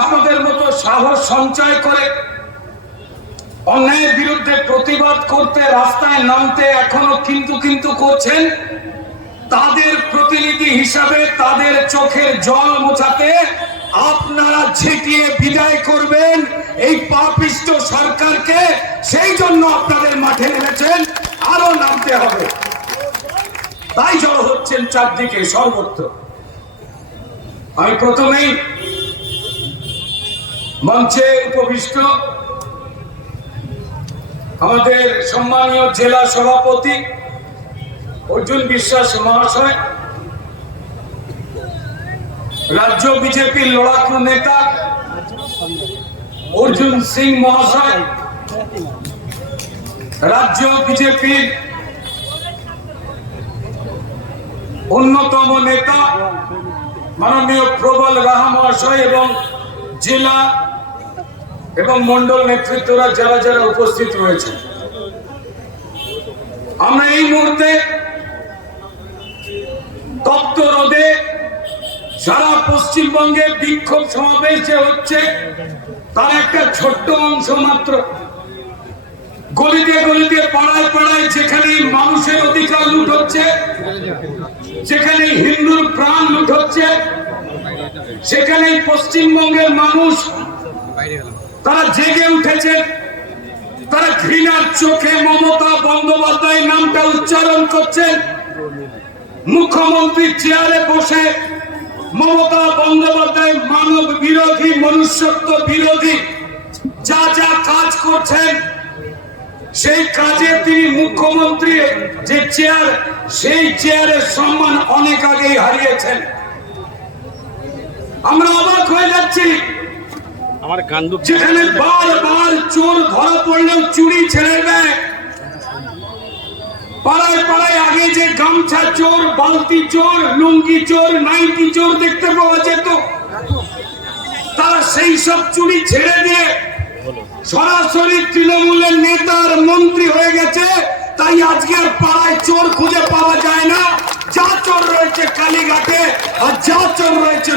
আপনাদের মতো সাহস সঞ্চয় করে অন্যায়ের বিরুদ্ধে প্রতিবাদ করতে রাস্তায় নামতে এখনো কিন্তু করছেন, তাদের প্রতিনিধি হিসাবে তাদের চোখের জল মোছাতে আপনারা ঝেঁটিয়ে বিদায় করবেন এই পাপিষ্ট সরকারকে। সেই জন্য আপনাদের মাঠে নেমেছেন, আরো নামতে হবে। তাই জড়ো হচ্ছেন চারদিকে সর্বত্র। আমি প্রথমেই মঞ্চে উপবিষ্ট আমাদের সম্মানীয় জেলা সভাপতি অর্জুন বিশ্বাস মহাশয়, রাজ্য বিজেপির লড়াকু নেতা অর্জুন সিং মহাশয়, রাজ্য বিজেপির অন্যতম নেতা মাননীয় প্রবল রাহা মহাশয় এবং জেলা এবং মন্ডল নেতৃত্বরা যারা উপস্থিত রয়েছে, আমরা এই মুহূর্তে তপ্ত রোদে সারা পশ্চিমবঙ্গে বিক্ষোভ সমাবেশ যে হচ্ছে তার একটা ছোট্ট অংশ মাত্র। গলিতে গলিতে পাড়ায় পাড়ায় যেখানে মানুষের অধিকার লুট হচ্ছে, যেখানে হিন্দুর প্রাণ লুট হচ্ছে, সেখানে পশ্চিমবঙ্গের মানুষ তারা জেগে উঠেছে। তারা ঘৃণার চোখে মমতা বন্দ্যোপাধ্যায়ের নামটা উচ্চারণ করছেন। মুখ্যমন্ত্রী চেয়ারে বসে মমতা বন্দ্যোপাধ্যায় মানব বিরোধী, মনুষ্যত্ব বিরোধী যা কাজ করছেন, সেই কাজে তিনি মুখ্যমন্ত্রী যে চেয়ার, সেই চেয়ারের সম্মান অনেক আগেই হারিয়েছেন। আমরা অবাক হয়ে যাচ্ছি, যেখানে বারবার চোর ধরা পড়লেও চুরি ছেড়ে দেয়। পাড়ায় পাড়ায় আগে যে গামছা চোর, বালতি চোর, লুঙ্গি চোর, নাইটি চোর দেখতে পাওয়া যেত, তারা সেই সব চুরি ছেড়ে দিয়ে সরাসরি তৃণমূলের নেতার মন্ত্রী হয়ে গেছে। তাই আজকে আর পাড়ায় চোর খুঁজে পাওয়া যায় না। যা চোর রয়েছে কালীঘাটে আর যা চোর রয়েছে